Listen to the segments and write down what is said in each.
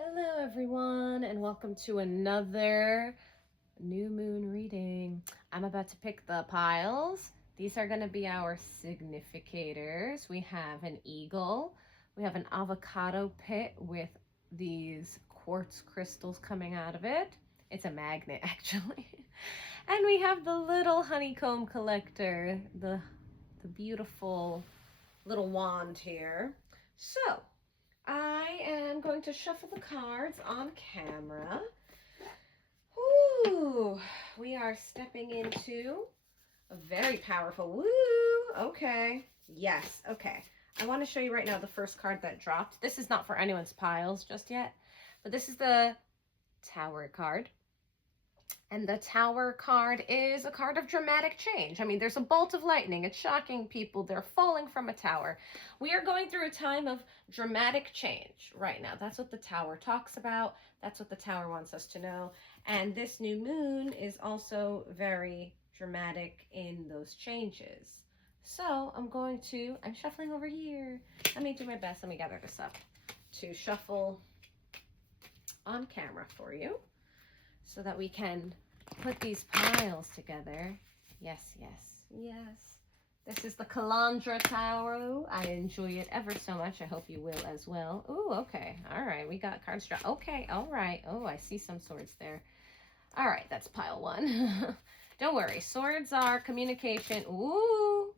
Hello everyone, and welcome to another new moon reading. I'm about to pick the piles. These are going to be our significators. We have an eagle, we have an avocado pit with these quartz crystals coming out of it. It's a magnet actually. And we have the little honeycomb collector, the beautiful little wand here. So I am going to shuffle the cards on camera. Ooh, we are stepping into a very powerful, woo, okay, yes, okay. I want to show you right now the first card that dropped. This is not for anyone's piles just yet, but this is the Tower card. And the Tower card is a card of dramatic change. I mean, there's a bolt of lightning. It's shocking people. They're falling from a tower. We are going through a time of dramatic change right now. That's what the Tower talks about. That's what the Tower wants us to know. And this new moon is also very dramatic in those changes. So I'm shuffling over here. Let me do my best. Let me gather this up to shuffle on camera for you, so that we can put these piles together. Yes, yes, yes. This is the Calandra Tarot. I enjoy it ever so much. I hope you will as well. Ooh, okay. All right, we got cards drawn. Okay, all right. Oh, I see some swords there. All right, that's pile one. Don't worry. Swords are communication. Ooh,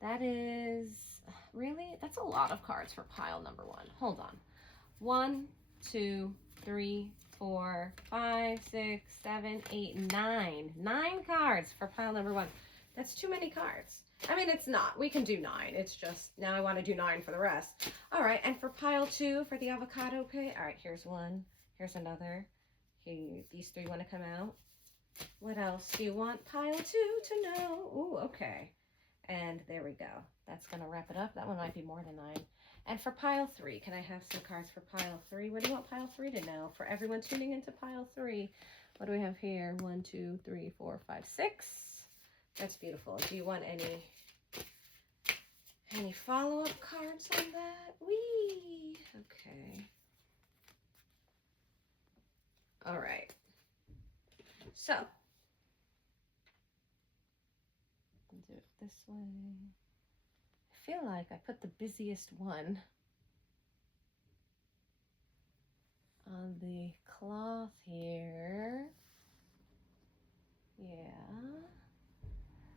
that is... Really? That's a lot of cards for pile number one. Hold on. 1, 2, 3, 4, 5, 6, 7, 8, 9. 9 cards for pile number one. That's too many cards. I mean, it's not. We can do 9. It's just now I want to do 9 for the rest. All right, and for pile 2, for the avocado pit. All right, here's one. Here's another. Here, these 3 want to come out. What else do you want pile 2 to know? Ooh, okay. And there we go. That's going to wrap it up. That one might be more than 9. And for pile 3, can I have some cards for pile 3? What do you want pile 3 to know? For everyone tuning into pile 3, what do we have here? 1, 2, 3, 4, 5, 6. That's beautiful. Do you want any follow-up cards on that? Whee! Okay. All right. So, I'll do it this way. I feel like I put the busiest one on the cloth here. Yeah.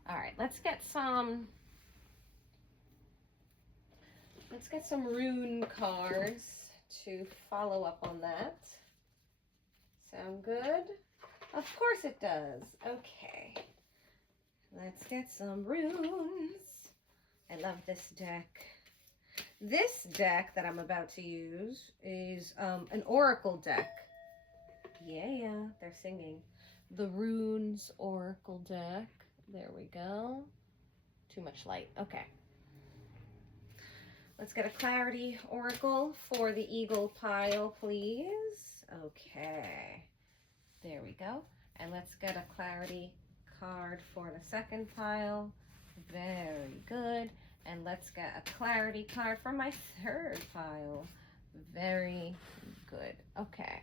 All right, let's get some rune cards to follow up on that. Sound good? Of course it does. Okay. Let's get some runes. I love this deck. This deck that I'm about to use is an oracle deck. Yeah, they're singing. The Runes Oracle deck. There we go. Too much light. Okay. Let's get a clarity oracle for the eagle pile, please. Okay. There we go. And let's get a clarity card for the second pile. Very good. And let's get a clarity card for my third pile. Very good. Okay.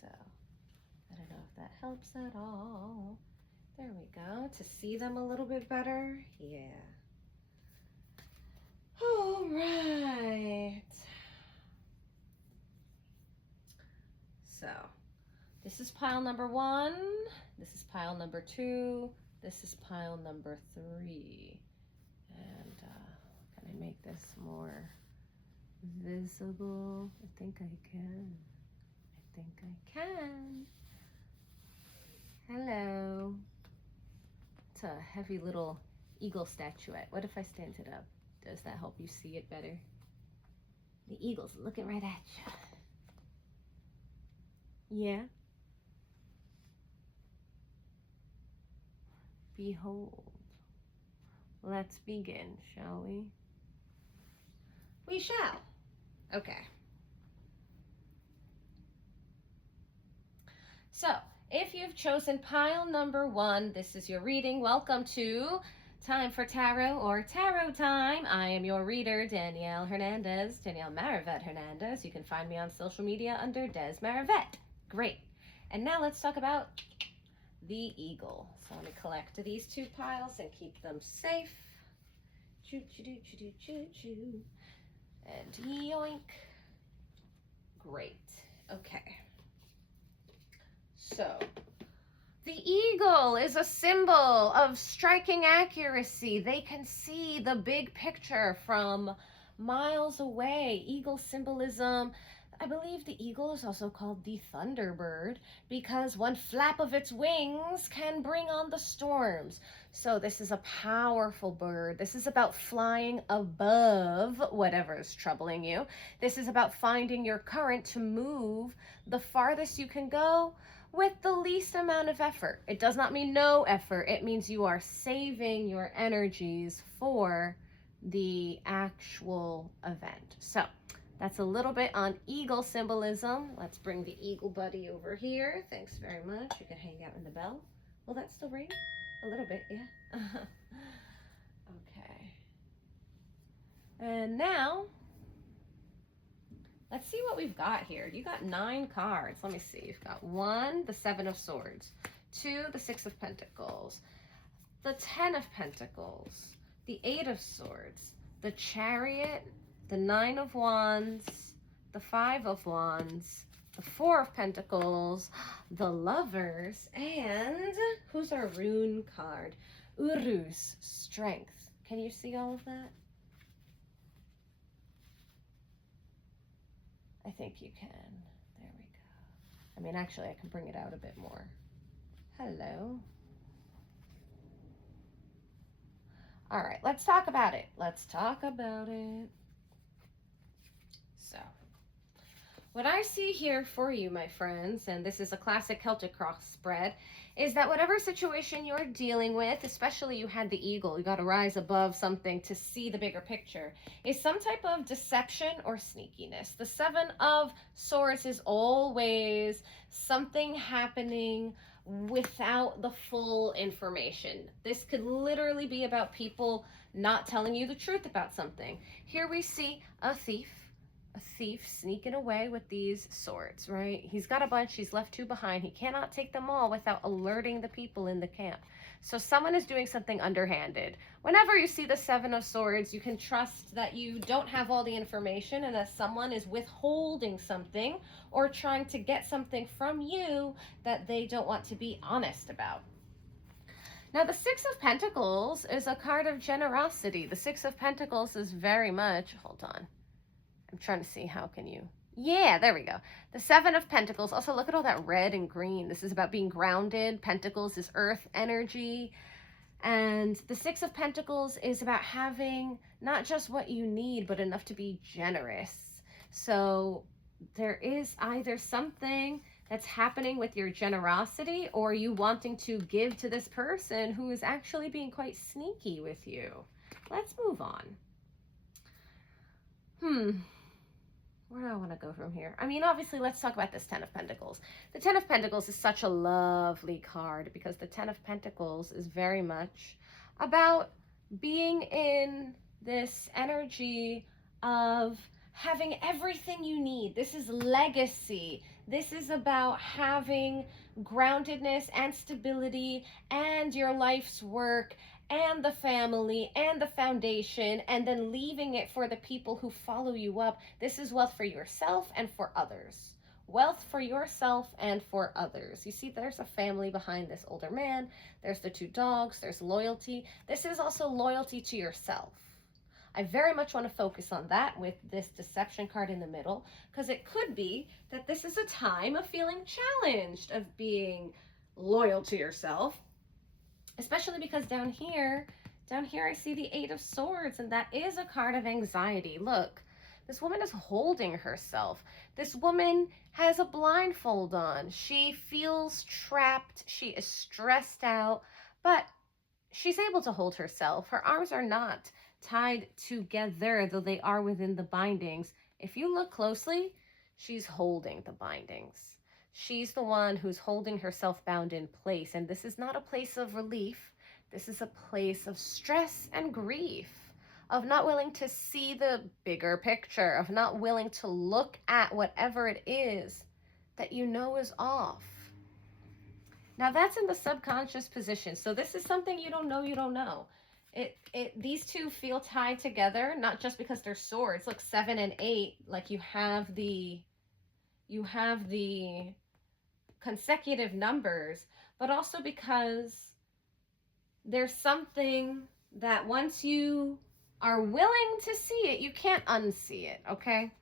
So, I don't know if that helps at all. There we go. To see them a little bit better. Yeah. All right. So, this is pile number 1. This is pile number 2. This is pile number 3. And can I make this more visible? I think I can. I think I can. Hello. It's a heavy little eagle statuette. What if I stand it up? Does that help you see it better? The eagle's looking right at you. Yeah. Behold. Let's begin, shall we? We shall. Okay. So, if you've chosen pile number 1, this is your reading. Welcome to Time for tarot or tarot time. I am your reader, Danielle Hernandez, Danielle Marivet Hernandez. You can find me on social media under Des Marivet. Great. And now let's talk about the eagle. So let me collect these two piles and keep them safe. Choo choo choo choo choo choo. And yoink. Great. Okay. So the eagle is a symbol of striking accuracy. They can see the big picture from miles away. Eagle symbolism. I believe the eagle is also called the thunderbird because one flap of its wings can bring on the storms. So this is a powerful bird. This is about flying above whatever is troubling you. This is about finding your current to move the farthest you can go with the least amount of effort. It does not mean no effort. It means you are saving your energies for the actual event. So that's a little bit on eagle symbolism. Let's bring the eagle buddy over here. Thanks very much. You can hang out in the bell. Will that still ring? A little bit, yeah. Okay. And now, let's see what we've got here. You got 9 cards. Let me see. You've got 1, the 7 of Swords, 2, the 6 of Pentacles, the 10 of Pentacles, the 8 of Swords, the Chariot, the 9 of Wands, the 5 of Wands, the 4 of Pentacles, the Lovers, and who's our rune card? Uruz, Strength. Can you see all of that? I think you can. There we go. I mean, actually, I can bring it out a bit more. Hello. All right, let's talk about it. Let's talk about it. So, what I see here for you, my friends, and this is a classic Celtic cross spread, is that whatever situation you're dealing with, especially you had the eagle, you got to rise above something to see the bigger picture, is some type of deception or sneakiness. The 7 of Swords is always something happening without the full information. This could literally be about people not telling you the truth about something. Here we see a thief sneaking away with these swords, right? He's got a bunch, he's left 2 behind. He cannot take them all without alerting the people in the camp. So someone is doing something underhanded. Whenever you see the 7 of Swords, you can trust that you don't have all the information and that someone is withholding something or trying to get something from you that they don't want to be honest about. Now, the 6 of Pentacles is a card of generosity. The 6 of Pentacles is very much, hold on. I'm trying to see how can you, yeah, there we go. The 7 of Pentacles, also look at all that red and green. This is about being grounded. Pentacles is earth energy. And the 6 of Pentacles is about having not just what you need, but enough to be generous. So there is either something that's happening with your generosity or you wanting to give to this person who is actually being quite sneaky with you. Let's move on. Where do I want to go from here? I mean, obviously, let's talk about this 10 of Pentacles. The 10 of Pentacles is such a lovely card because the 10 of Pentacles is very much about being in this energy of having everything you need. This is legacy. This is about having groundedness and stability and your life's work and the family and the foundation, and then leaving it for the people who follow you up. This is wealth for yourself and for others. Wealth for yourself and for others. You see, there's a family behind this older man. There's the 2 dogs. There's loyalty. This is also loyalty to yourself. I very much want to focus on that with this deception card in the middle, because it could be that this is a time of feeling challenged, of being loyal to yourself. Especially because down here I see the 8 of Swords, and that is a card of anxiety. Look, this woman is holding herself. This woman has a blindfold on. She feels trapped. She is stressed out, but she's able to hold herself. Her arms are not tied together, though they are within the bindings. If you look closely, she's holding the bindings. She's the one who's holding herself bound in place. And this is not a place of relief. This is a place of stress and grief, of not willing to see the bigger picture, of not willing to look at whatever it is that you know is off. Now that's in the subconscious position. So this is something you don't know. These two feel tied together, not just because they're swords. Look, 7 and 8, like you have the consecutive numbers, but also because there's something that once you are willing to see it, you can't unsee it, okay?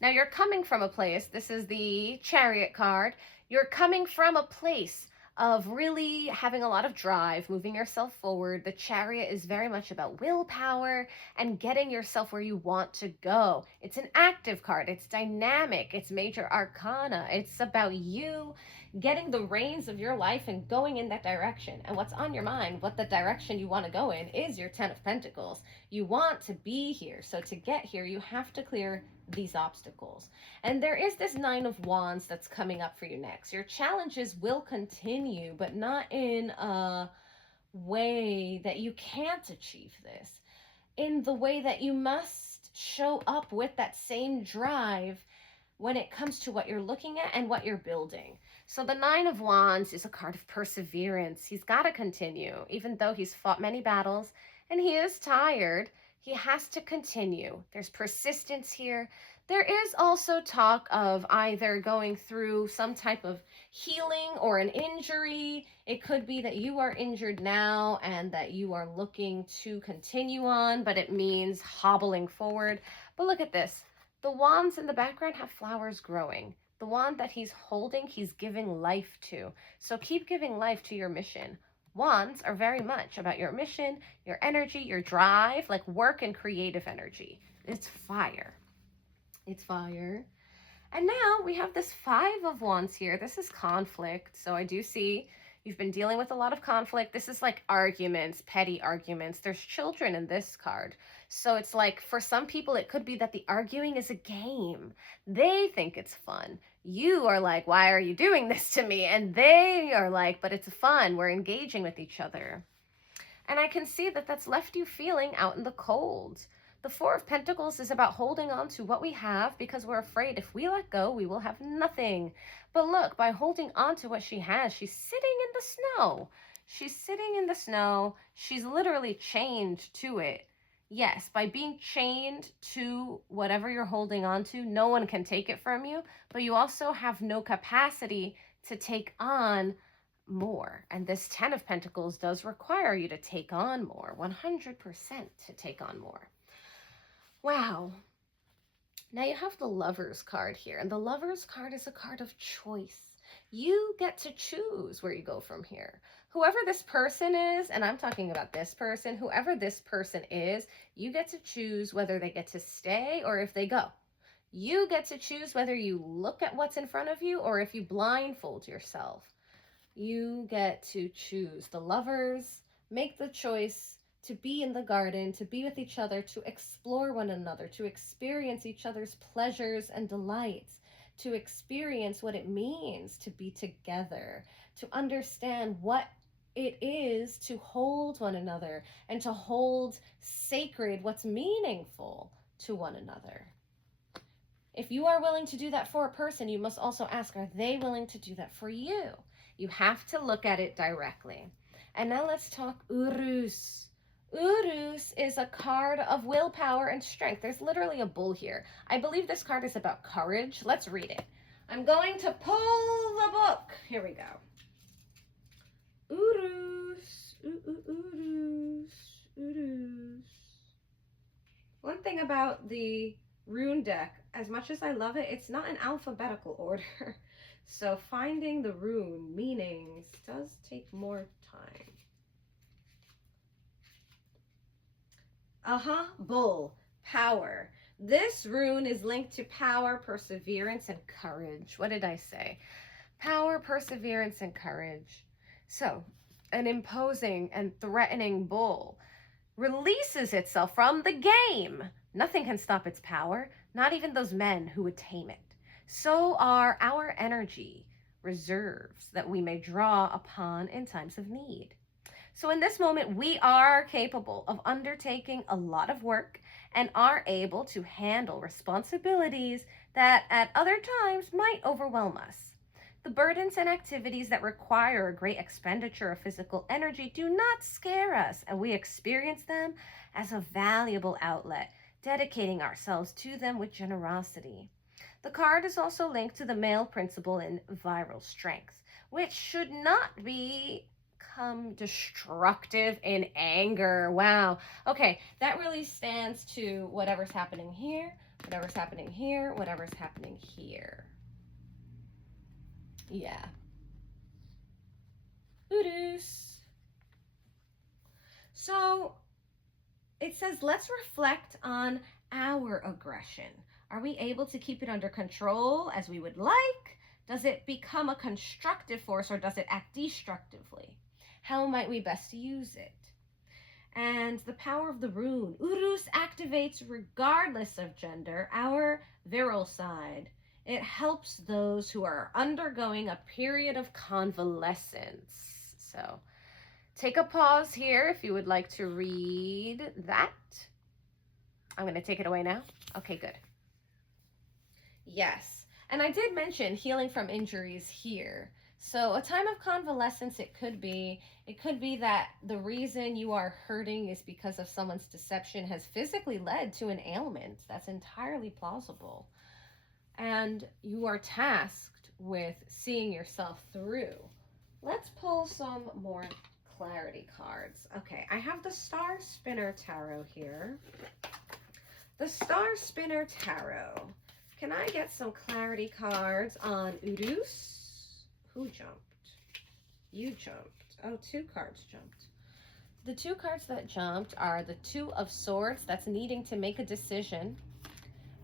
Now you're coming from a place, this is the Chariot card, you're coming from a place of really having a lot of drive, moving yourself forward. The Chariot is very much about willpower and getting yourself where you want to go. It's an active card, it's dynamic, it's major arcana, it's about you getting the reins of your life and going in that direction. And what's on your mind, what the direction you want to go in, is your 10 of Pentacles. You want to be here. So to get here, you have to clear these obstacles. And there is this 9 of Wands that's coming up for you next. Your challenges will continue, but not in a way that you can't achieve this. In the way that you must show up with that same drive when it comes to what you're looking at and what you're building. So the 9 of Wands is a card of perseverance. He's got to continue. Even though he's fought many battles and he is tired, he has to continue. There's persistence here. There is also talk of either going through some type of healing or an injury. It could be that you are injured now and that you are looking to continue on, but it means hobbling forward. But look at this. The wands in the background have flowers growing. The wand that he's holding, he's giving life to. So keep giving life to your mission. Wands are very much about your mission, your energy, your drive, like work and creative energy. It's fire. It's fire. And now we have this 5 of Wands here. This is conflict. So I do see you've been dealing with a lot of conflict. This is like arguments, petty arguments. There's children in this card. So it's like for some people, it could be that the arguing is a game. They think it's fun. You are like, why are you doing this to me? And they are like, but it's fun. We're engaging with each other. And I can see that that's left you feeling out in the cold. The 4 of Pentacles is about holding on to what we have because we're afraid if we let go, we will have nothing. But look, by holding on to what she has, she's sitting in the snow. She's sitting in the snow. She's literally chained to it. Yes, by being chained to whatever you're holding on to, no one can take it from you, but you also have no capacity to take on more. And this 10 of Pentacles does require you to take on more, 100% to take on more. Wow. Now you have the Lovers card here, and the Lovers card is a card of choice. You get to choose where you go from here. Whoever this person is, and I'm talking about this person, whoever this person is, you get to choose whether they get to stay or if they go. You get to choose whether you look at what's in front of you or if you blindfold yourself. You get to choose. The Lovers make the choice to be in the garden, to be with each other, to explore one another, to experience each other's pleasures and delights, to experience what it means to be together, to understand what it is to hold one another and to hold sacred what's meaningful to one another. If you are willing to do that for a person, you must also ask, are they willing to do that for you? You have to look at it directly. And now let's talk Urus. Urus is a card of willpower and strength. There's literally a bull here. I believe this card is about courage. Let's read it. I'm going to pull the book. Here we go. Urus. Urus. Urus. One thing about the rune deck, as much as I love it, it's not in alphabetical order. So finding the rune meanings does take more time. Bull, power. This rune is linked to power, perseverance, and courage. What did I say? Power, perseverance, and courage. So, an imposing and threatening bull releases itself from the game. Nothing can stop its power, not even those men who would tame it. So are our energy reserves that we may draw upon in times of need. So in this moment, we are capable of undertaking a lot of work and are able to handle responsibilities that at other times might overwhelm us. The burdens and activities that require a great expenditure of physical energy do not scare us, and we experience them as a valuable outlet, dedicating ourselves to them with generosity. The card is also linked to the male principle in viral strength, which should not become destructive in anger. Wow. Okay, that really stands to whatever's happening here, whatever's happening here, whatever's happening here. Yeah. Oodles. So it says, let's reflect on our aggression. Are we able to keep it under control as we would like? Does it become a constructive force or does it act destructively? How might we best use it? And the power of the rune. Urus activates regardless of gender, our virile side. It helps those who are undergoing a period of convalescence. So take a pause here if you would like to read that. I'm going to take it away now. Okay, good. Yes, and I did mention healing from injuries here. So a time of convalescence, it could be that the reason you are hurting is because of someone's deception has physically led to an ailment. That's entirely plausible. And you are tasked with seeing yourself through. Let's pull some more clarity cards. Okay, I have the Star Spinner Tarot here. The Star Spinner Tarot. Can I get some clarity cards on Urus? Who jumped? You jumped. Oh, 2 cards jumped. The 2 cards that jumped are the 2 of Swords, that's needing to make a decision,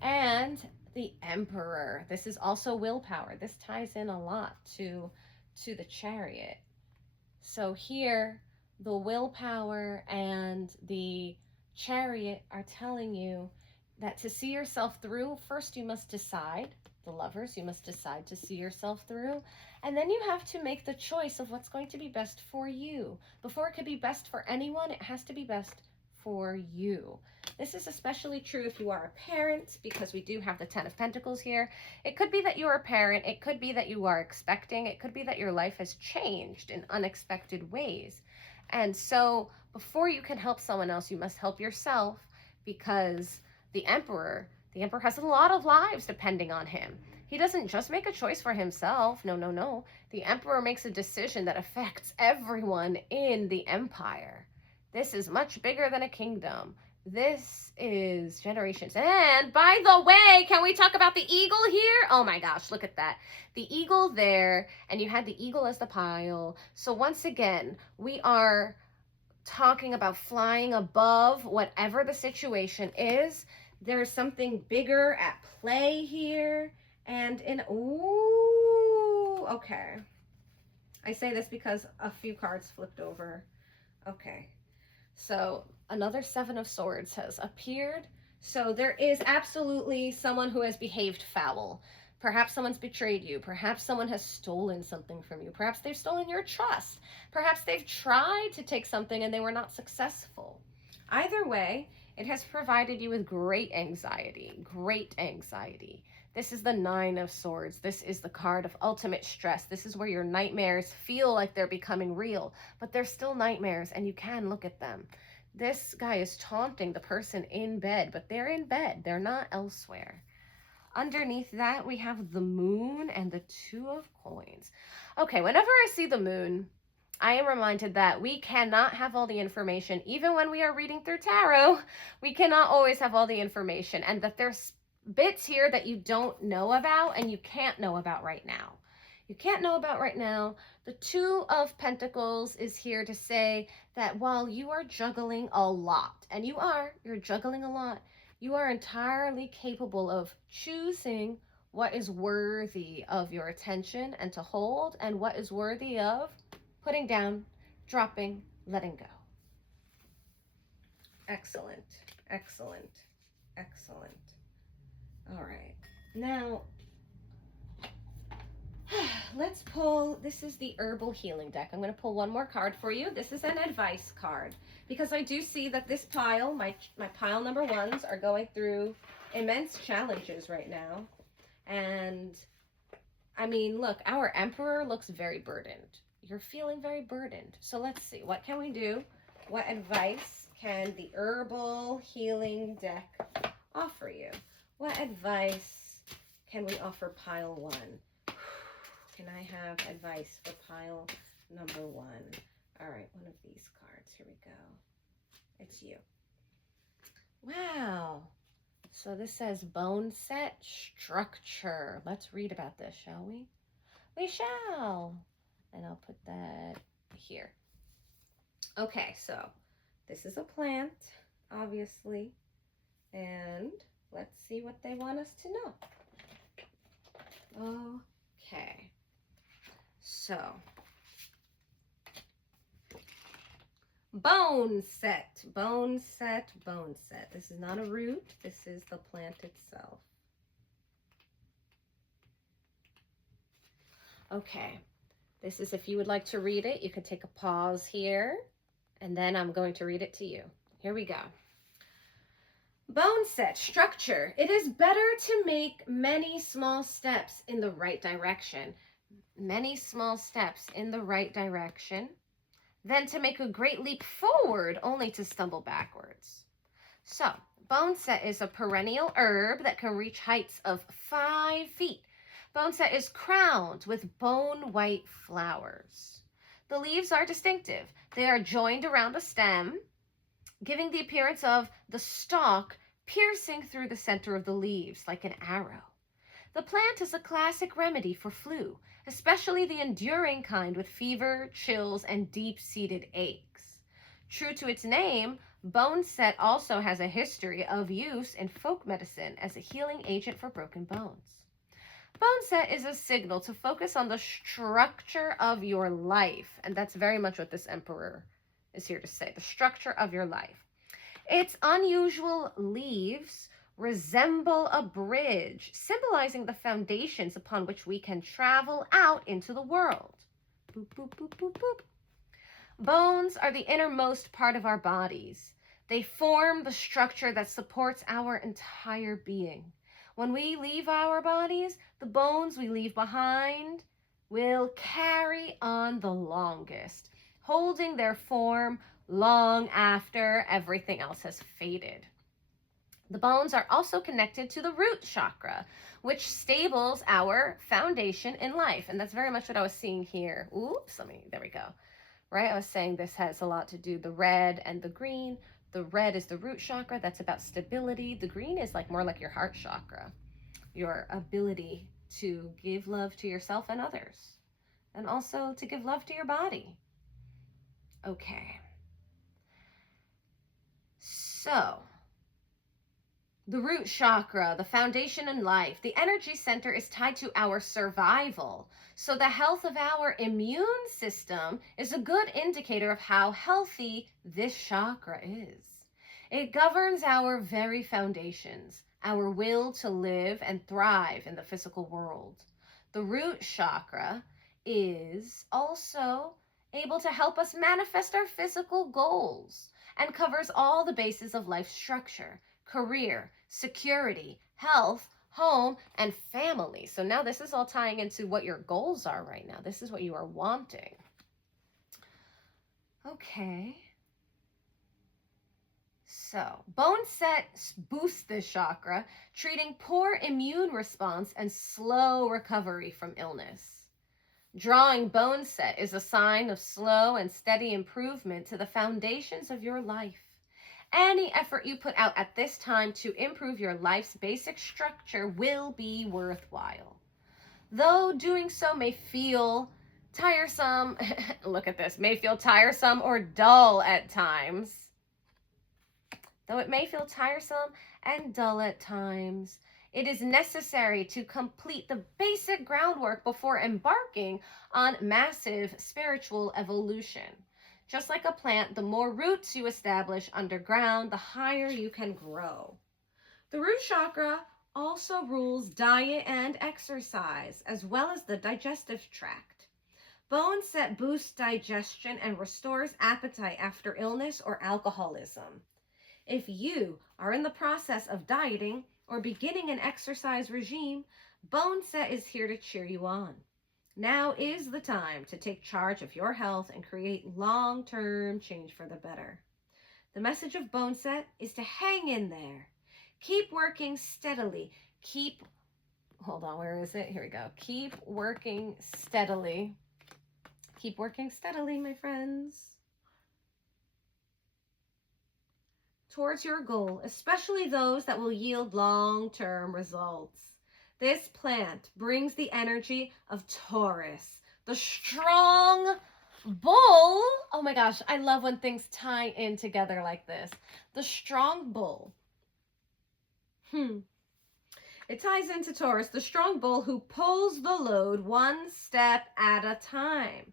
and the Emperor. This is also willpower. This ties in a lot to the Chariot. So here, the willpower and the Chariot are telling you that to see yourself through, first you must decide, the lovers, you must decide to see yourself through, and then you have to make the choice of what's going to be best for you. Before it could be best for anyone, it has to be best for you. This is especially true if you are a parent, because we do have the 10 of Pentacles here. It could be that you're a parent, it could be that you are expecting, it could be that your life has changed in unexpected ways. And so before you can help someone else, you must help yourself, because the Emperor has a lot of lives depending on him. He doesn't just make a choice for himself. No, no, no. The Emperor makes a decision that affects everyone in the empire. This is much bigger than a kingdom. This is generations. And by the way, can we talk about the eagle here? Oh my gosh, look at that. The eagle there, and you had the eagle as the pile. So once again, we are talking about flying above whatever the situation is. There's something bigger at play here. And ooh, okay. I say this because a few cards flipped over. Okay. So another 7 of Swords has appeared. So there is absolutely someone who has behaved foul. Perhaps someone's betrayed you. Perhaps someone has stolen something from you. Perhaps they've stolen your trust. Perhaps they've tried to take something and they were not successful. Either way, it has provided you with great anxiety, great anxiety. This is the 9 of Swords. This is the card of ultimate stress. This is where your nightmares feel like they're becoming real, but they're still nightmares and you can look at them. This guy is taunting the person in bed, but they're in bed. They're not elsewhere. Underneath that, we have the Moon and the 2 of Coins. Okay, whenever I see the Moon, I am reminded that we cannot have all the information. Even when we are reading through tarot, we cannot always have all the information, and that there's bits here that you don't know about and you can't know about right now. You can't know about right now. The 2 of Pentacles is here to say that while you are juggling a lot, and you're juggling a lot, you are entirely capable of choosing what is worthy of your attention and to hold, and what is worthy of putting down, dropping, letting go. Excellent, excellent, excellent. All right, now let's pull, this is the Herbal Healing deck. I'm going to pull one more card for you. This is an advice card because I do see that this pile, my pile number ones, are going through immense challenges right now. And I mean, look, our Emperor looks very burdened. You're feeling very burdened. So let's see, what can we do? What advice can the Herbal Healing deck offer you? What advice can we offer pile one? Can I have advice for pile number one? All right, one of these cards. Here we go. It's you. Wow. So this says bone set structure. Let's read about this, shall we? We shall. And I'll put that here. Okay, so this is a plant, obviously. And let's see what they want us to know. Okay. So, bone set, bone set, bone set. This is not a root. This is the plant itself. Okay. This is, if you would like to read it, you could take a pause here, and then I'm going to read it to you. Here we go. Bone set structure. It is better to make many small steps in the right direction. Many small steps in the right direction than to make a great leap forward only to stumble backwards. So, bone set is a perennial herb that can reach heights of 5 feet. Bone set is crowned with bone white flowers. The leaves are distinctive. They are joined around a stem, giving the appearance of the stalk piercing through the center of the leaves like an arrow. The plant is a classic remedy for flu, especially the enduring kind with fever, chills, and deep-seated aches. True to its name, bone set also has a history of use in folk medicine as a healing agent for broken bones. Bone set is a signal to focus on the structure of your life, and that's very much what this Emperor is here to say, the structure of your life. Its unusual leaves resemble a bridge, symbolizing the foundations upon which we can travel out into the world. Boop, boop, boop, boop, boop. Bones are the innermost part of our bodies. They form the structure that supports our entire being. When we leave our bodies, the bones we leave behind will carry on the longest, holding their form long after everything else has faded. The bones are also connected to the root chakra, which stables our foundation in life. And that's very much what I was seeing here. Oops, there we go. Right, I was saying this has a lot to do, the red and the green. The red is the root chakra. That's about stability. The green is more like your heart chakra, your ability to give love to yourself and others, and also to give love to your body. Okay. So, the root chakra, the foundation in life, the energy center is tied to our survival. So the health of our immune system is a good indicator of how healthy this chakra is. It governs our very foundations, our will to live and thrive in the physical world. The root chakra is also able to help us manifest our physical goals and covers all the bases of life structure, career, security, health, home, and family. So now this is all tying into what your goals are right now. This is what you are wanting. Okay. So, bone set boosts this chakra, treating poor immune response and slow recovery from illness. Drawing bone set is a sign of slow and steady improvement to the foundations of your life. Any effort you put out at this time to improve your life's basic structure will be worthwhile. Though doing so may feel tiresome, look at this, may feel tiresome or dull at times. Though it may feel tiresome and dull at times, it is necessary to complete the basic groundwork before embarking on massive spiritual evolution. Just like a plant, the more roots you establish underground, the higher you can grow. The root chakra also rules diet and exercise, as well as the digestive tract. Bone set boosts digestion and restores appetite after illness or alcoholism. If you are in the process of dieting or beginning an exercise regime, Bone Set is here to cheer you on. Now is the time to take charge of your health and create long-term change for the better. The message of Bone Set is to hang in there. Keep working steadily. Hold on, where is it? Here we go. Keep working steadily. Keep working steadily, my friends, towards your goal, especially those that will yield long-term results. This plant brings the energy of Taurus, the strong bull. Oh my gosh, I love when things tie in together like this. The strong bull. It ties into Taurus, the strong bull who pulls the load one step at a time.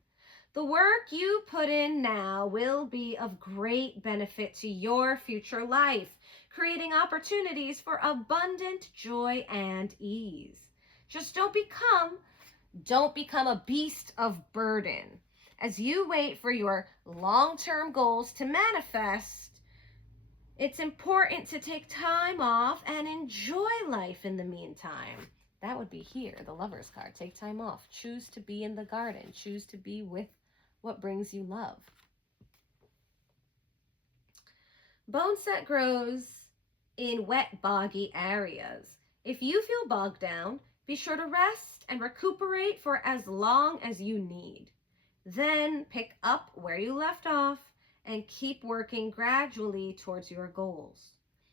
The work you put in now will be of great benefit to your future life, creating opportunities for abundant joy and ease. Just don't become a beast of burden. As you wait for your long-term goals to manifest, it's important to take time off and enjoy life in the meantime. That would be here, the Lover's card. Take time off. Choose to be in the garden. Choose to be with what brings you love. Bone Set grows in wet, boggy areas. If you feel bogged down, be sure to rest and recuperate for as long as you need. Then pick up where you left off and keep working gradually towards your goals.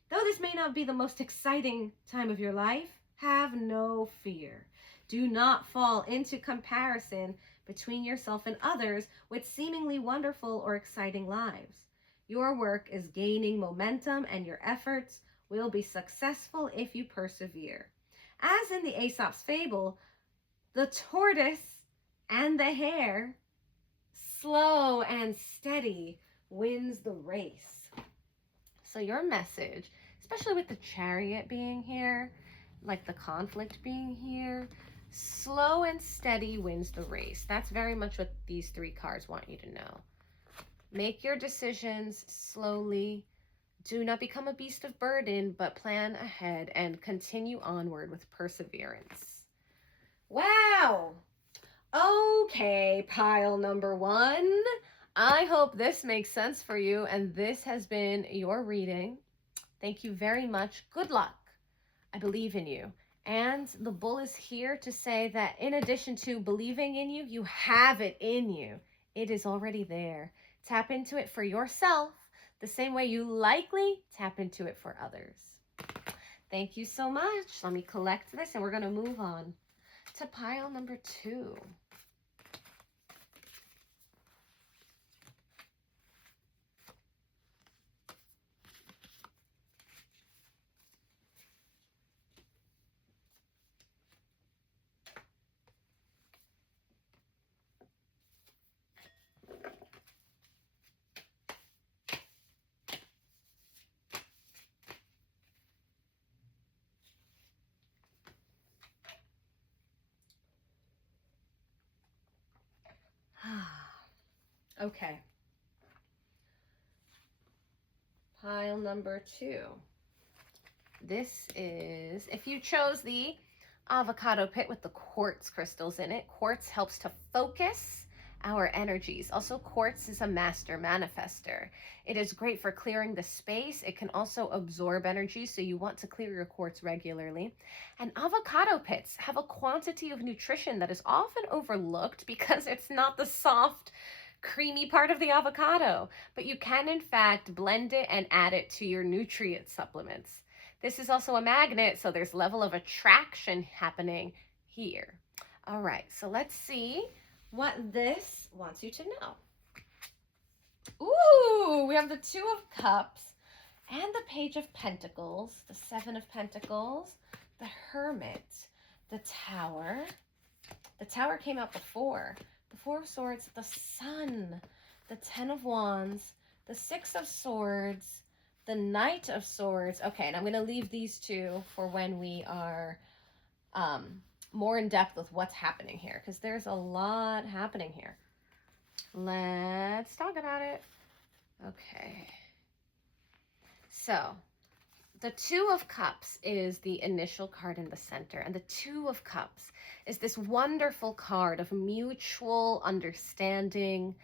Though this may not be the most exciting time of your life, have no fear. Do not fall into comparison between yourself and others with seemingly wonderful or exciting lives. Your work is gaining momentum and your efforts will be successful if you persevere. As in the Aesop's fable, the tortoise and the hare, slow and steady, wins the race. So your message, especially with the Chariot being here, like the conflict being here, slow and steady wins the race. That's very much what these three cards want you to know. Make your decisions slowly. Do not become a beast of burden, but plan ahead and continue onward with perseverance. Wow. Okay, pile number one. I hope this makes sense for you, and this has been your reading. Thank you very much. Good luck. I believe in you. And the bull is here to say that in addition to believing in you, you have it in you. It is already there. Tap into it for yourself the same way you likely tap into it for others. Thank you so much. Let me collect this and we're going to move on to pile number two. Okay. Pile number two. This is, if you chose the avocado pit with the quartz crystals in it, quartz helps to focus our energies. Also, quartz is a master manifester. It is great for clearing the space. It can also absorb energy, so you want to clear your quartz regularly. And avocado pits have a quantity of nutrition that is often overlooked because it's not the soft, creamy part of the avocado, but you can in fact blend it and add it to your nutrient supplements. This is also a magnet, so there's level of attraction happening here. All right, so let's see what this wants you to know. Ooh, we have the Two of Cups and the Page of Pentacles, the Seven of Pentacles, the Hermit, the Tower. The Tower came out before. The Four of Swords, the Sun, the Ten of Wands, the Six of Swords, the Knight of Swords. Okay, and I'm going to leave these two for when we are more in depth with what's happening here, because there's a lot happening here. Let's talk about it. Okay. So, the Two of Cups is the initial card in the center, and the Two of Cups is this wonderful card of mutual understanding,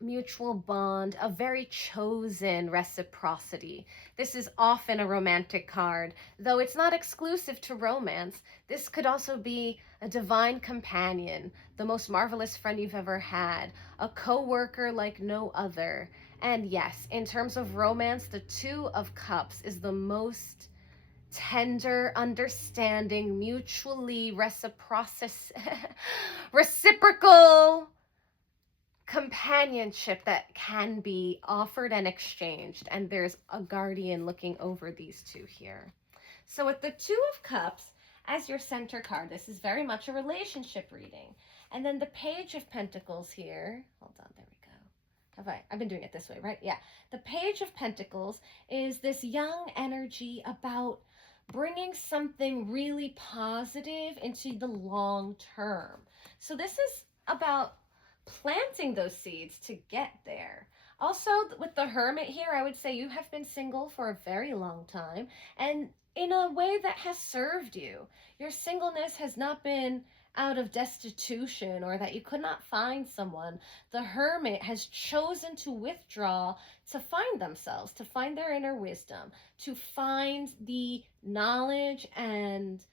mutual bond, a very chosen reciprocity. This is often a romantic card, though it's not exclusive to romance. This could also be a divine companion, the most marvelous friend you've ever had, a co-worker like no other. And yes, in terms of romance, the Two of Cups is the most tender, understanding, mutually reciprocal companionship that can be offered and exchanged. And there's a guardian looking over these two here. So with the Two of Cups as your center card, this is very much a relationship reading. And then the Page of Pentacles here, hold on, there we go. I've been doing it this way, right? Yeah. The Page of Pentacles is this young energy about bringing something really positive into the long term. So this is about planting those seeds to get there. Also, with the Hermit here, I would say you have been single for a very long time, and in a way that has served you. Your singleness has not been out of destitution or that you could not find someone. The Hermit has chosen to withdraw to find themselves, to find their inner wisdom, to find the knowledge and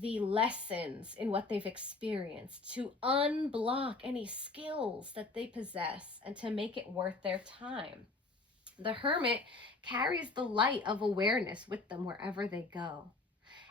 the lessons in what they've experienced, to unblock any skills that they possess and to make it worth their time. The Hermit carries the light of awareness with them wherever they go.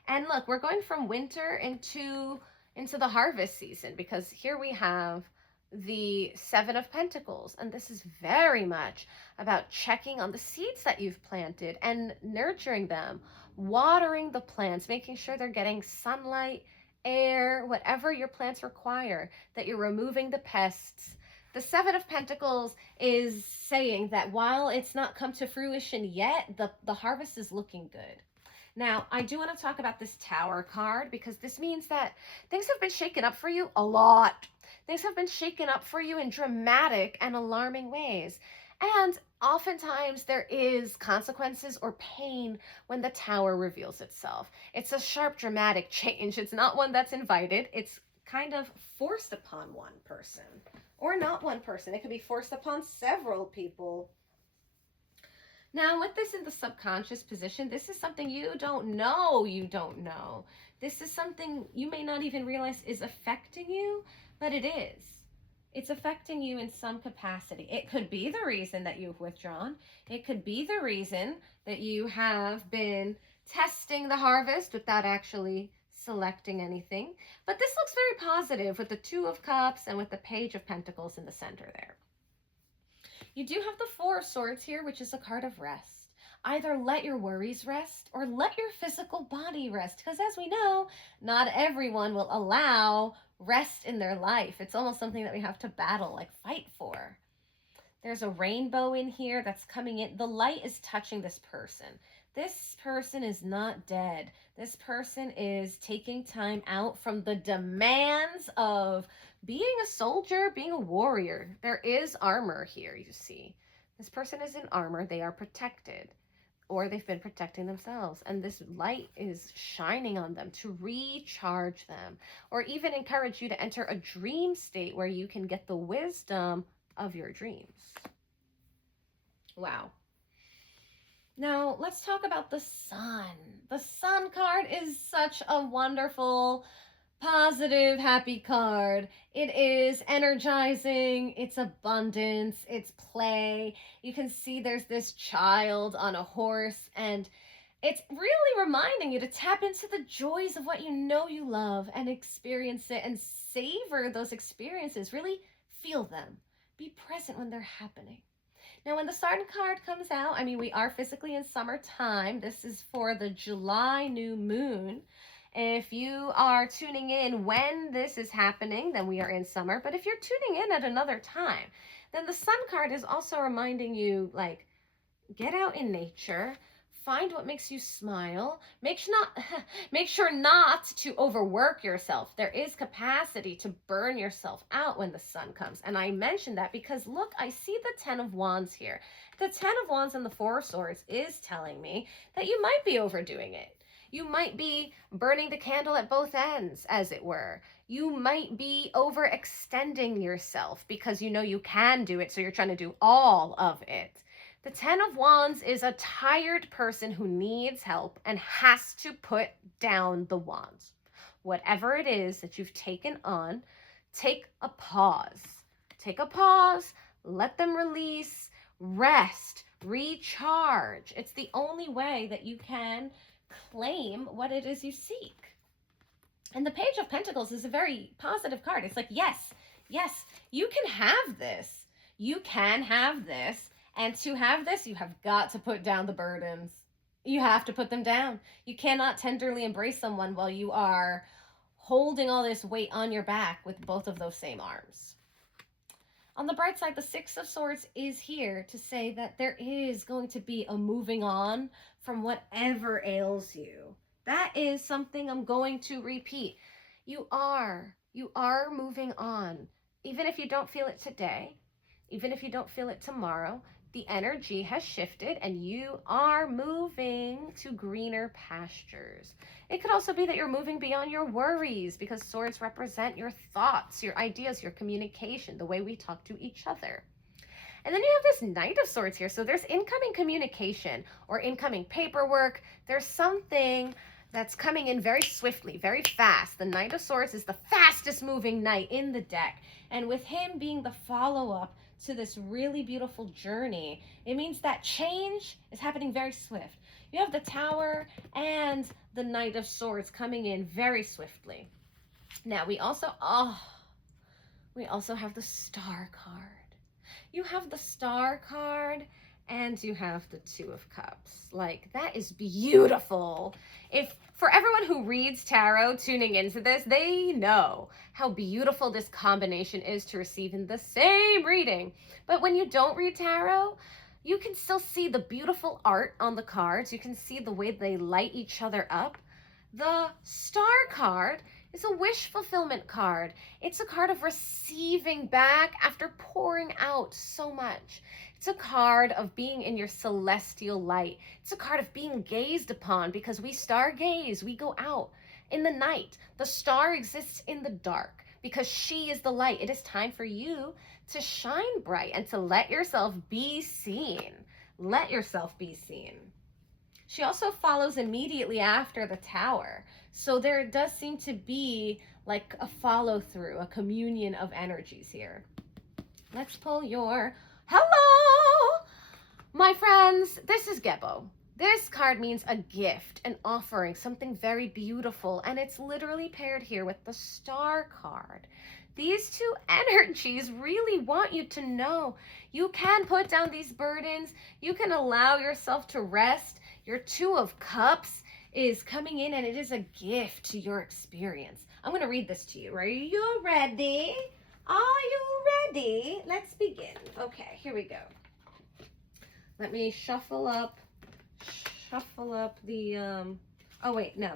And look, we're going from winter into the harvest season, because here we have the Seven of Pentacles, and this is very much about checking on the seeds that you've planted and nurturing them, watering the plants, making sure they're getting sunlight, air, whatever your plants require, that you're removing the pests. The Seven of Pentacles is saying that while it's not come to fruition yet, the harvest is looking good. Now, I do want to talk about this Tower card, because this means that things have been shaken up for you a lot. Things have been shaken up for you in dramatic and alarming ways. And oftentimes there is consequences or pain when the Tower reveals itself. It's a sharp, dramatic change. It's not one that's invited. It's kind of forced upon one person, or not one person. It could be forced upon several people. Now, with this in the subconscious position, this is something you don't know. This is something you may not even realize is affecting you, but it is. It's affecting you in some capacity. It could be the reason that you've withdrawn. It could be the reason that you have been testing the harvest without actually selecting anything. But this looks very positive with the Two of Cups and with the Page of Pentacles in the center there. You do have the Four of Swords here, which is a card of rest. Either let your worries rest or let your physical body rest. Because as we know, not everyone will allow rest in their life. It's almost something that we have to battle, like fight for. There's a rainbow in here that's coming in. The light is touching this person. This person is not dead. This person is taking time out from the demands of being a soldier, being a warrior. There is armor here, you see. This person is in armor. They are protected, or they've been protecting themselves. And this light is shining on them to recharge them, or even encourage you to enter a dream state where you can get the wisdom of your dreams. Wow. Now, let's talk about the Sun. The Sun card is such a wonderful, positive, happy card. It is energizing, it's abundance, it's play. You can see there's this child on a horse, and it's really reminding you to tap into the joys of what you know you love and experience it and savor those experiences. Really feel them. Be present when they're happening. Now, when the Sun card comes out, I mean, we are physically in summertime. This is for the July new moon. If you are tuning in when this is happening, then we are in summer. But if you're tuning in at another time, then the Sun card is also reminding you, like, get out in nature, find what makes you smile. Make sure not to overwork yourself. There is capacity to burn yourself out when the sun comes. And I mentioned that because look, I see the 10 of Wands here. The 10 of Wands and the 4 of Swords is telling me that you might be overdoing it. You might be burning the candle at both ends, as it were. You might be overextending yourself because you know you can do it, so you're trying to do all of it. The 10 of Wands is a tired person who needs help and has to put down the wands. Whatever it is that you've taken on, take a pause. Take a pause, let them release, rest, recharge. It's the only way that you can claim what it is you seek. And the Page of Pentacles is a very positive card. It's like, yes, you can have this. You can have this. And to have this, you have got to put down the burdens. You have to put them down. You cannot tenderly embrace someone while you are holding all this weight on your back with both of those same arms. On the bright side, the 6 of Swords is here to say that there is going to be a moving on from whatever ails you. That is something I'm going to repeat. You are moving on. Even if you don't feel it today, even if you don't feel it tomorrow, the energy has shifted and you are moving to greener pastures. It could also be that you're moving beyond your worries because swords represent your thoughts, your ideas, your communication, the way we talk to each other. And then you have this Knight of Swords here. So there's incoming communication or incoming paperwork. There's something that's coming in very swiftly, very fast. The Knight of Swords is the fastest moving knight in the deck. And with him being the follow-up to this really beautiful journey, it means that change is happening very swift. You have the Tower and the Knight of Swords coming in very swiftly. Now we also have the Star card. You have the Star card and you have the 2 of Cups. Like, that is beautiful. If for everyone who reads tarot tuning into this, they know how beautiful this combination is to receive in the same reading. But when you don't read tarot, you can still see the beautiful art on the cards. You can see the way they light each other up. The Star card is a wish fulfillment card. It's a card of receiving back after pouring out so much. It's a card of being in your celestial light. It's a card of being gazed upon because we stargaze. We go out in the night. The star exists in the dark because she is the light. It is time for you to shine bright and to let yourself be seen. Let yourself be seen. She also follows immediately after the Tower. So there does seem to be like a follow through, a communion of energies here. Let's pull your hello, my friends. This is Gebo. This card means a gift, an offering, something very beautiful. And it's literally paired here with the Star card. These two energies really want you to know you can put down these burdens. You can allow yourself to rest. Your 2 of Cups is coming in and it is a gift to your experience. I'm going to read this to you. Are you ready? Are you ready? Let's begin. Okay, here we go. Let me shuffle up the, oh wait, no.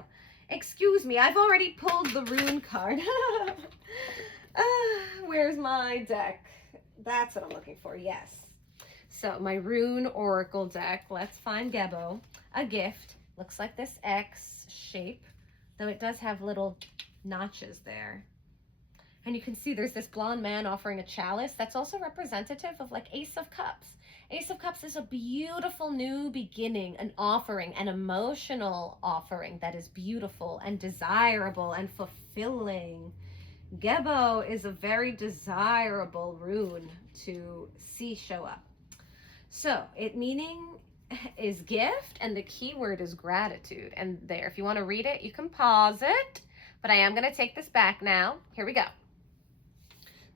Excuse me, I've already pulled the rune card. Where's my deck? That's what I'm looking for, yes. So my rune oracle deck, let's find Gebo. A gift, looks like this X shape, though it does have little notches there. And you can see there's this blonde man offering a chalice that's also representative of like Ace of Cups. Ace of Cups is a beautiful new beginning, an offering, an emotional offering that is beautiful and desirable and fulfilling. Gebo is a very desirable rune to see show up. So it meaning is gift and the key word is gratitude. And there, if you want to read it, you can pause it. But I am going to take this back now. Here we go.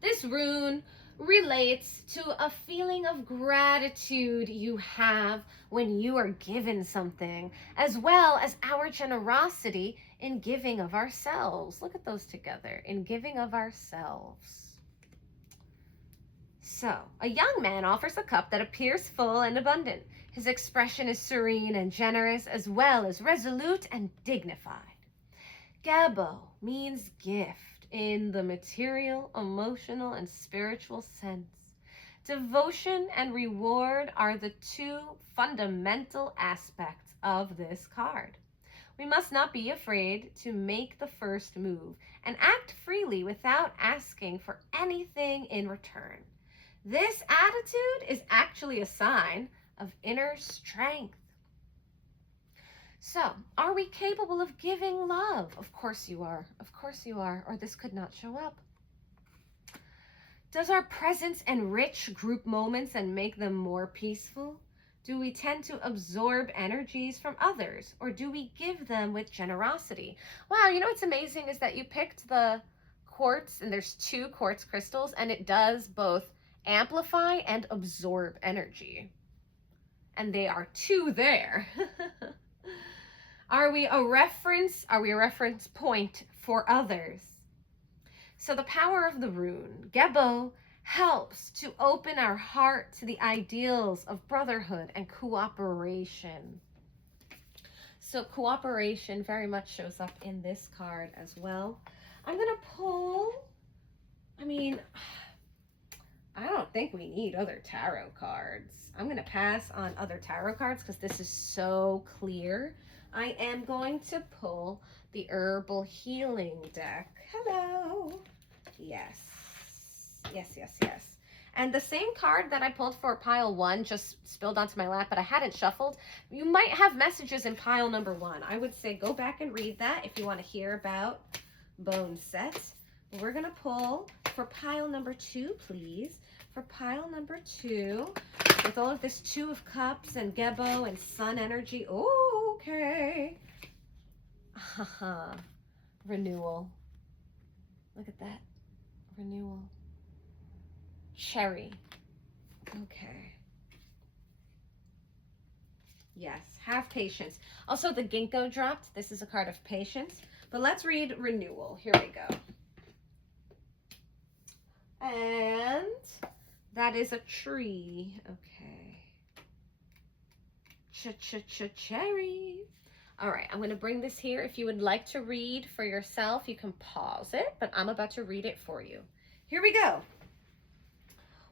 This rune relates to a feeling of gratitude you have when you are given something, as well as our generosity in giving of ourselves. Look at those together, in giving of ourselves. So, a young man offers a cup that appears full and abundant. His expression is serene and generous, as well as resolute and dignified. Gabo means gift in the material, emotional, and spiritual sense. Devotion and reward are the two fundamental aspects of this card. We must not be afraid to make the first move and act freely without asking for anything in return. This attitude is actually a sign of inner strength. So, are we capable of giving love? Of course you are. Of course you are, or this could not show up. Does our presence enrich group moments and make them more peaceful? Do we tend to absorb energies from others, or do we give them with generosity? Wow, you know what's amazing is that you picked the quartz, and there's 2 quartz crystals, and it does both amplify and absorb energy. And they are 2 there. Are we a reference point for others? So the power of the rune, Gebo, helps to open our heart to the ideals of brotherhood and cooperation. So cooperation very much shows up in this card as well. I'm going to pull, I don't think we need other tarot cards. I'm going to pass on other tarot cards because this is so clear. I am going to pull the Herbal Healing deck. Hello. Yes. Yes, yes, yes. And the same card that I pulled for pile 1 just spilled onto my lap, but I hadn't shuffled. You might have messages in pile number 1. I would say go back and read that if you want to hear about bone sets. We're going to pull for pile number 2, please. For pile number 2, with all of this 2 of Cups and Gebo and Sun energy. Oh, okay. Renewal. Look at that. Renewal. Cherry. Okay. Yes, have patience. Also, the ginkgo dropped. This is a card of patience. But let's read renewal. Here we go. And that is a tree. Okay. Cherry. All right, I'm going to bring this here. If you would like to read for yourself, you can pause it, but I'm about to read it for you. Here we go.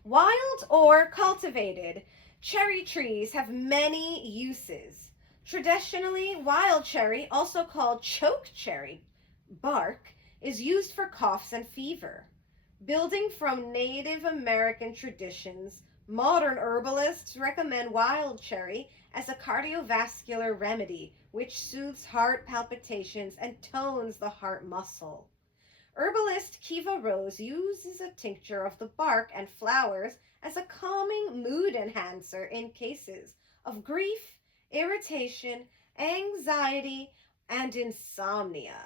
Wild or cultivated, cherry trees have many uses. Traditionally, wild cherry, also called choke cherry bark, is used for coughs and fever. Building from Native American traditions, modern herbalists recommend wild cherry as a cardiovascular remedy, which soothes heart palpitations and tones the heart muscle. Herbalist Kiva Rose uses a tincture of the bark and flowers as a calming mood enhancer in cases of grief, irritation, anxiety, and insomnia.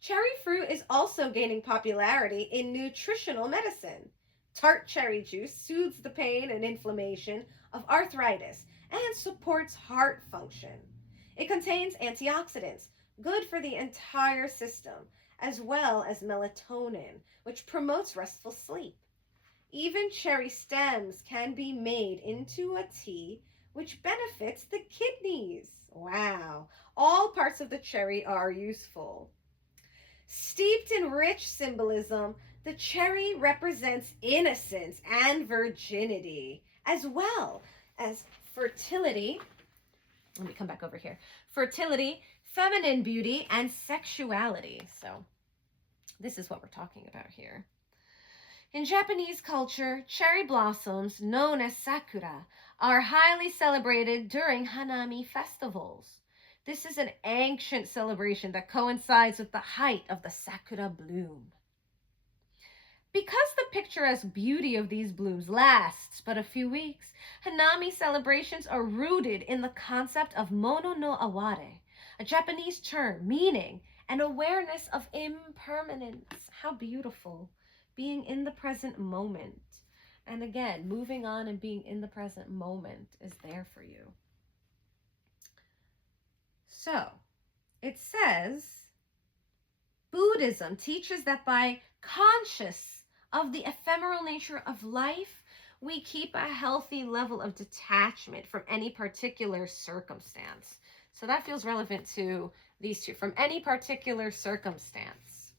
Cherry fruit is also gaining popularity in nutritional medicine. Tart cherry juice soothes the pain and inflammation of arthritis and supports heart function. It contains antioxidants, good for the entire system, as well as melatonin, which promotes restful sleep. Even cherry stems can be made into a tea, which benefits the kidneys. Wow, all parts of the cherry are useful. Steeped in rich symbolism, the cherry represents innocence and virginity, as well as fertility. Let me come back over here. Fertility, feminine beauty, and sexuality. So this is what we're talking about here. In Japanese culture, cherry blossoms, known as sakura, are highly celebrated during Hanami festivals. This is an ancient celebration that coincides with the height of the sakura bloom. Because the picturesque beauty of these blooms lasts but a few weeks, Hanami celebrations are rooted in the concept of mono no aware, a Japanese term meaning an awareness of impermanence. How beautiful. Being in the present moment. And again, moving on and being in the present moment is there for you. So, it says, Buddhism teaches that by conscious of the ephemeral nature of life, we keep a healthy level of detachment from any particular circumstance. So that feels relevant to these two, from any particular circumstance.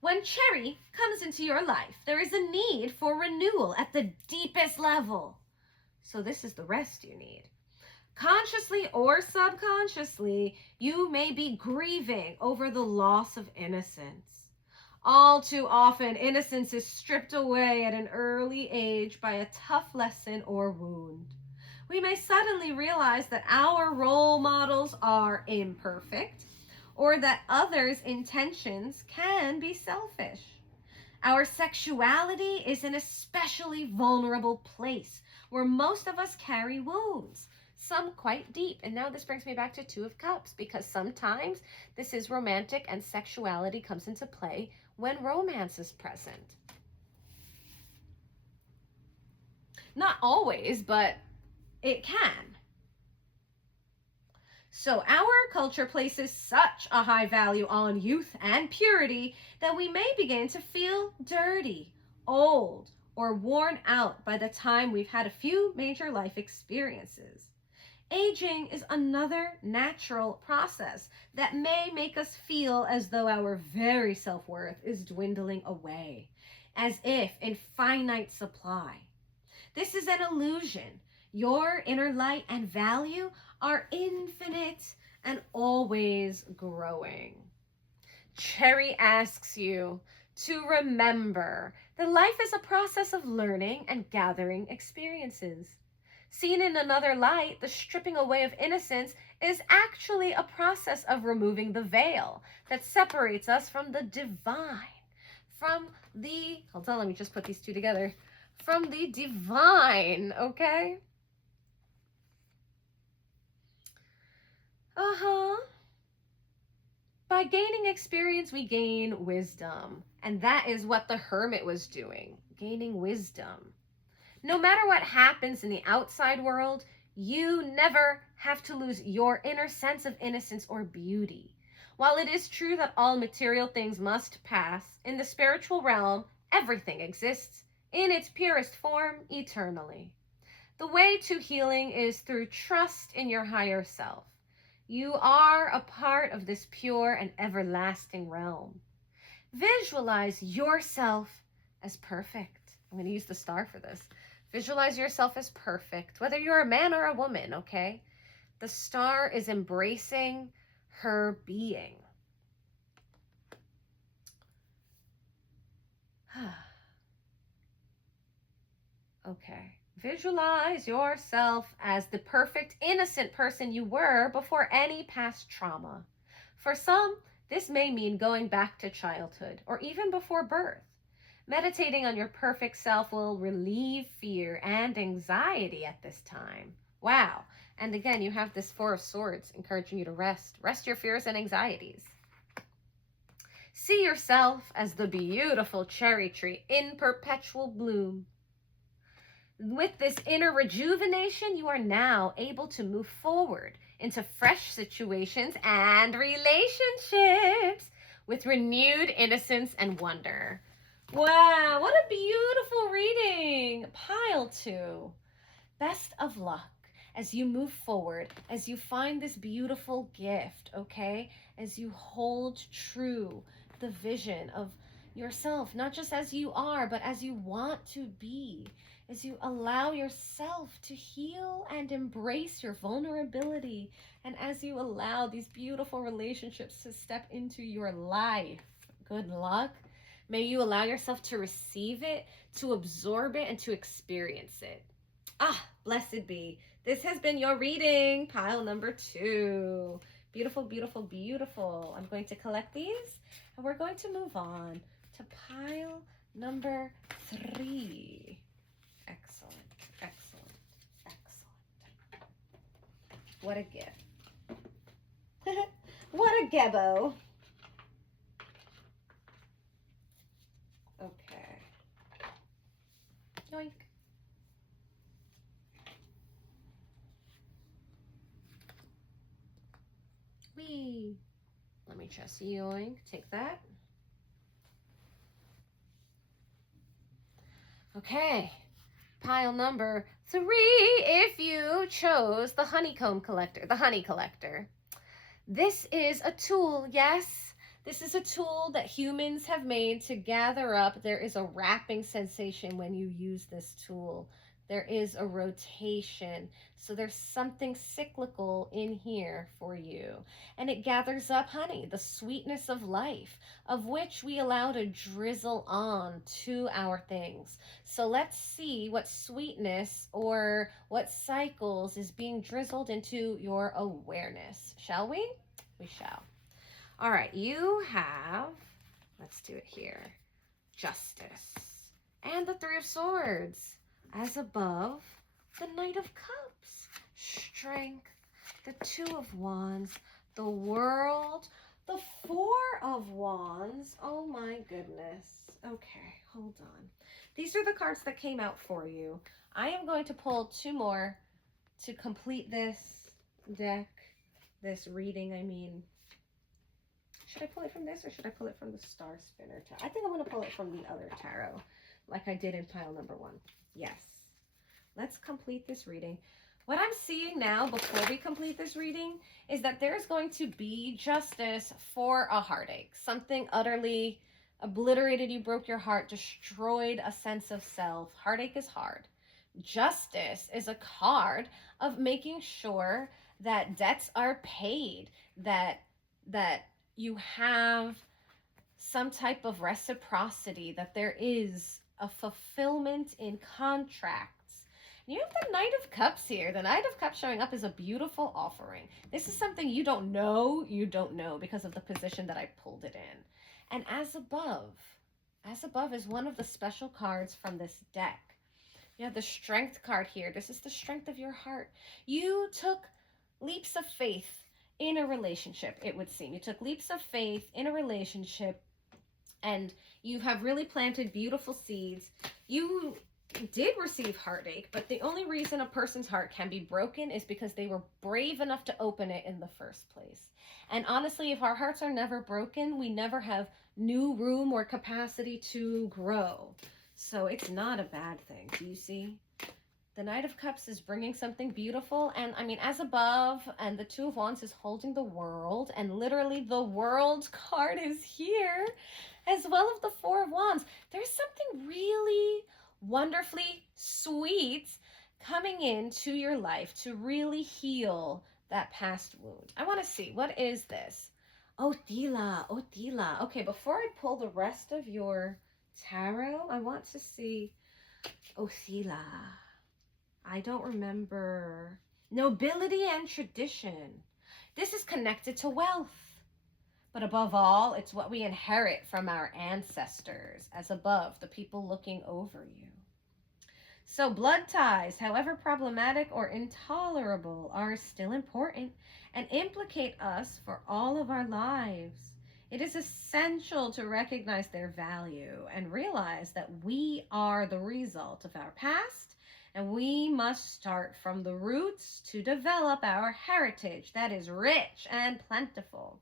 When Cherry comes into your life, there is a need for renewal at the deepest level. So this is the rest you need. Consciously or subconsciously, you may be grieving over the loss of innocence. All too often, innocence is stripped away at an early age by a tough lesson or wound. We may suddenly realize that our role models are imperfect, or that others' intentions can be selfish. Our sexuality is an especially vulnerable place where most of us carry wounds, some quite deep. And now this brings me back to Two of Cups, because sometimes this is romantic and sexuality comes into play when romance is present. Not always, but it can. So our culture places such a high value on youth and purity that we may begin to feel dirty, old, or worn out by the time we've had a few major life experiences. Aging is another natural process that may make us feel as though our very self-worth is dwindling away, as if in finite supply. This is an illusion. Your inner light and value are infinite and always growing. Cherry asks you to remember that life is a process of learning and gathering experiences. Seen in another light, the stripping away of innocence is actually a process of removing the veil that separates us from the divine, hold on, let me just put these two together, from the divine, okay? By gaining experience, we gain wisdom. And that is what the hermit was doing, gaining wisdom. No matter what happens in the outside world, you never have to lose your inner sense of innocence or beauty. While it is true that all material things must pass, in the spiritual realm, everything exists in its purest form eternally. The way to healing is through trust in your higher self. You are a part of this pure and everlasting realm. Visualize yourself as perfect. I'm going to use the star for this. Visualize yourself as perfect, whether you're a man or a woman, okay? The star is embracing her being. Okay. Visualize yourself as the perfect, innocent person you were before any past trauma. For some, this may mean going back to childhood or even before birth. Meditating on your perfect self will relieve fear and anxiety at this time. Wow. And again, you have this Four of Swords encouraging you to rest. Rest your fears and anxieties. See yourself as the beautiful cherry tree in perpetual bloom. With this inner rejuvenation, you are now able to move forward into fresh situations and relationships with renewed innocence and wonder. Wow, what a beautiful reading. Pile 2. Best of luck as you move forward, as you find this beautiful gift, okay? As you hold true the vision of yourself, not just as you are, but as you want to be. As you allow yourself to heal and embrace your vulnerability, and as you allow these beautiful relationships to step into your life. Good luck. May you allow yourself to receive it, to absorb it, and to experience it. Blessed be. This has been your reading, pile number 2. Beautiful, beautiful, beautiful. I'm going to collect these, and we're going to move on to pile number 3. Excellent, excellent, excellent. What a gift. What a gebo. Okay. Yoink. Whee. Let me just yoink. Take that. Okay, pile number 3, if you chose the honeycomb collector, the honey collector. This is a tool, yes. This is a tool that humans have made to gather up. There is a wrapping sensation when you use this tool. There is a rotation. So there's something cyclical in here for you. And it gathers up honey, the sweetness of life, of which we allow to drizzle on to our things. So let's see what sweetness or what cycles is being drizzled into your awareness. Shall we? We shall. All right, you have, let's do it here, Justice and the 3 of Swords. As above, the Knight of Cups, Strength, the 2 of Wands, the World, the 4 of Wands. Oh my goodness. Okay, hold on. These are the cards that came out for you. I am going to pull 2 more to complete this deck, this reading, I mean. Should I pull it from this or should I pull it from the Star Spinner tarot? I think I'm going to pull it from the other tarot, like I did in pile number 1. Yes. Let's complete this reading. What I'm seeing now before we complete this reading is that there's going to be justice for a heartache. Something utterly obliterated you, broke your heart, destroyed a sense of self. Heartache is hard. Justice is a card of making sure that debts are paid, that you have some type of reciprocity, that there is a fulfillment in contracts. You have the Knight of Cups here. The Knight of Cups showing up is a beautiful offering. This is something you don't know because of the position that I pulled it in. And as above is one of the special cards from this deck. You have the Strength card here. This is the strength of your heart. You took leaps of faith in a relationship, it would seem. You took leaps of faith in a relationship and you have really planted beautiful seeds. You did receive heartache, but the only reason a person's heart can be broken is because they were brave enough to open it in the first place. And honestly, if our hearts are never broken, we never have new room or capacity to grow. So it's not a bad thing. Do you see? The Knight of Cups is bringing something beautiful. And I mean, as above, and the 2 of Wands is holding the World. And literally the World card is here, as well as the 4 of Wands. There's something really wonderfully sweet coming into your life to really heal that past wound. I want to see, what is this? Otila. Okay, before I pull the rest of your tarot, I want to see Otila. I don't remember. Nobility and tradition. This is connected to wealth. But above all, it's what we inherit from our ancestors, as above, the people looking over you. So blood ties, however problematic or intolerable, are still important and implicate us for all of our lives. It is essential to recognize their value and realize that we are the result of our past, and we must start from the roots to develop our heritage that is rich and plentiful.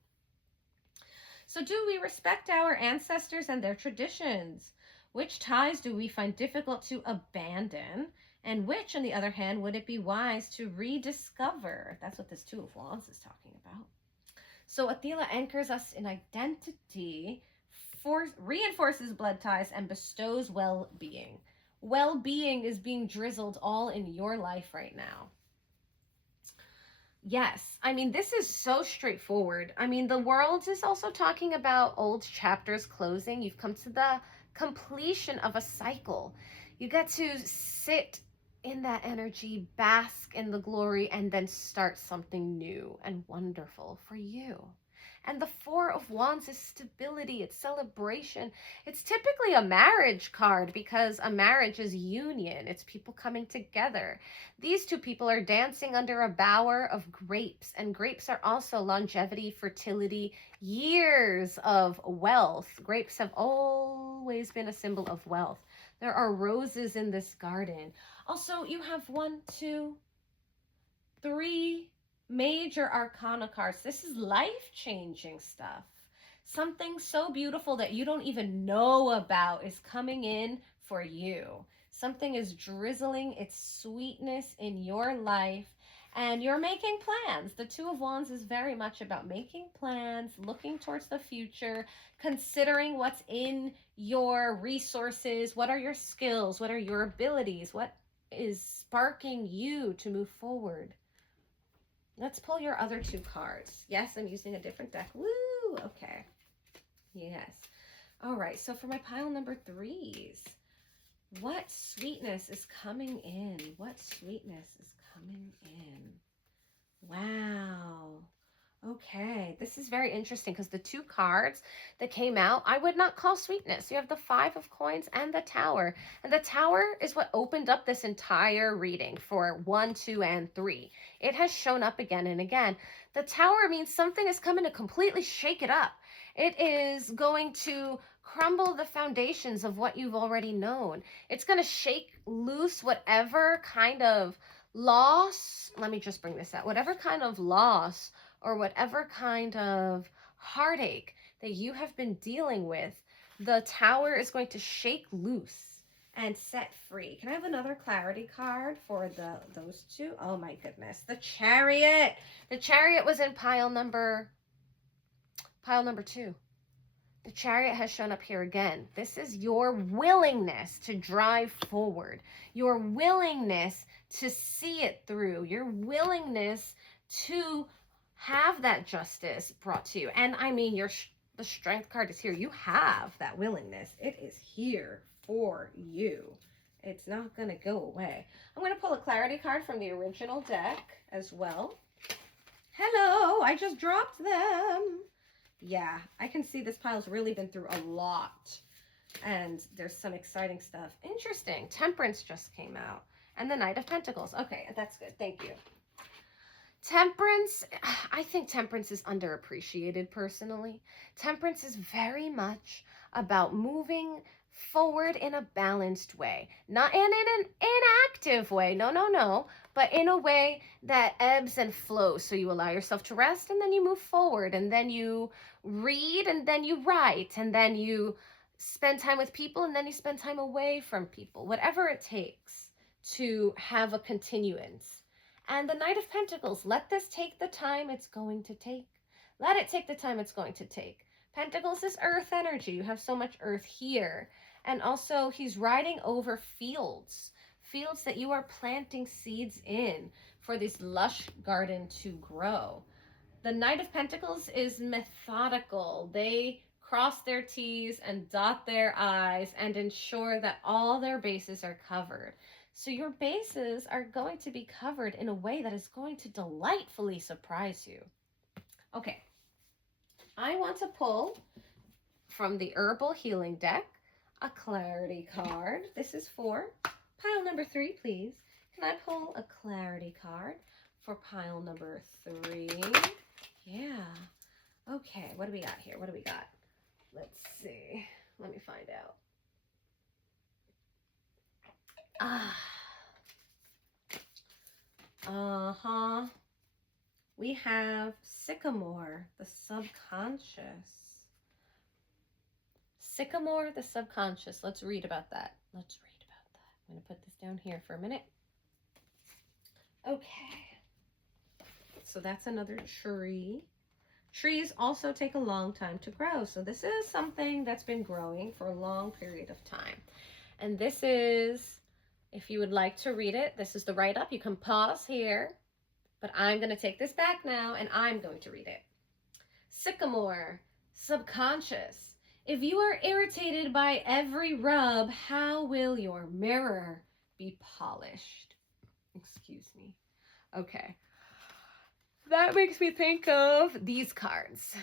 So do we respect our ancestors and their traditions? Which ties do we find difficult to abandon? And which, on the other hand, would it be wise to rediscover? That's what this 2 of Wands is talking about. So Otila anchors us in identity, reinforces blood ties, and bestows well-being. Well-being is being drizzled all in your life right now. Yes, I mean, this is so straightforward. I mean, the World is also talking about old chapters closing. You've come to the completion of a cycle. You get to sit in that energy, bask in the glory, and then start something new and wonderful for you. And the 4 of Wands is stability, it's celebration. It's typically a marriage card because a marriage is union. It's people coming together. These 2 people are dancing under a bower of grapes, and grapes are also longevity, fertility, years of wealth. Grapes have always been a symbol of wealth. There are roses in this garden. Also, you have 1, 2, 3 major arcana cards. This is life-changing stuff. Something so beautiful that you don't even know about is coming in for you. Something is drizzling its sweetness in your life, and you're making plans. The Two of Wands is very much about making plans, looking towards the future, considering what's in your resources, what are your skills, what are your abilities, what is sparking you to move forward. Let's pull your other two cards. Yes, I'm using a different deck. Woo! Okay. Yes. All right, so for my pile number 3s, what sweetness is coming in? What sweetness is coming in? Wow. Okay, this is very interesting because the two cards that came out, I would not call sweetness. You have the 5 of coins and the Tower. And the Tower is what opened up this entire reading for 1, 2, and 3. It has shown up again and again. The Tower means something is coming to completely shake it up. It is going to crumble the foundations of what you've already known. It's going to shake loose whatever kind of loss, let me just bring this out, whatever kind of loss or whatever kind of heartache that you have been dealing with, the Tower is going to shake loose and set free. Can I have another clarity card for those two? Oh my goodness. The Chariot. The Chariot was in pile number 2. The Chariot has shown up here again. This is your willingness to drive forward, your willingness to see it through, your willingness to have that justice brought to you. And I mean, the Strength card is here. You have that willingness. It is here for you. It's not going to go away. I'm going to pull a clarity card from the original deck as well. Hello, I just dropped them. Yeah, I can see this pile's really been through a lot. And there's some exciting stuff. Interesting. Temperance just came out. And the Knight of Pentacles. Okay, that's good. Thank you. Temperance, I think Temperance is underappreciated personally. Temperance is very much about moving forward in a balanced way. Not in an inactive way. No. But in a way that ebbs and flows. So you allow yourself to rest and then you move forward and then you read and then you write and then you spend time with people and then you spend time away from people. Whatever it takes to have a continuance. And the Knight of Pentacles, let this take the time it's going to take. Let it take the time it's going to take. Pentacles is earth energy. You have so much earth here. And also he's riding over fields that you are planting seeds in for this lush garden to grow. The Knight of Pentacles is methodical. They cross their T's and dot their I's and ensure that all their bases are covered. So your bases are going to be covered in a way that is going to delightfully surprise you. Okay, I want to pull from the Herbal Healing deck a clarity card. This is for pile number 3, please. Can I pull a clarity card for pile number 3? Yeah. Okay, what do we got here? What do we got? Let's see. Let me find out. We have Sycamore, the subconscious. Sycamore, the subconscious. Let's read about that. I'm going to put this down here for a minute. Okay. So that's another tree. Trees also take a long time to grow. So this is something that's been growing for a long period of time. And this is, if you would like to read it, this is the write-up. You can pause here. But I'm going to take this back now and I'm going to read it. Sycamore, subconscious. If you are irritated by every rub, how will your mirror be polished? Excuse me. Okay. That makes me think of these cards.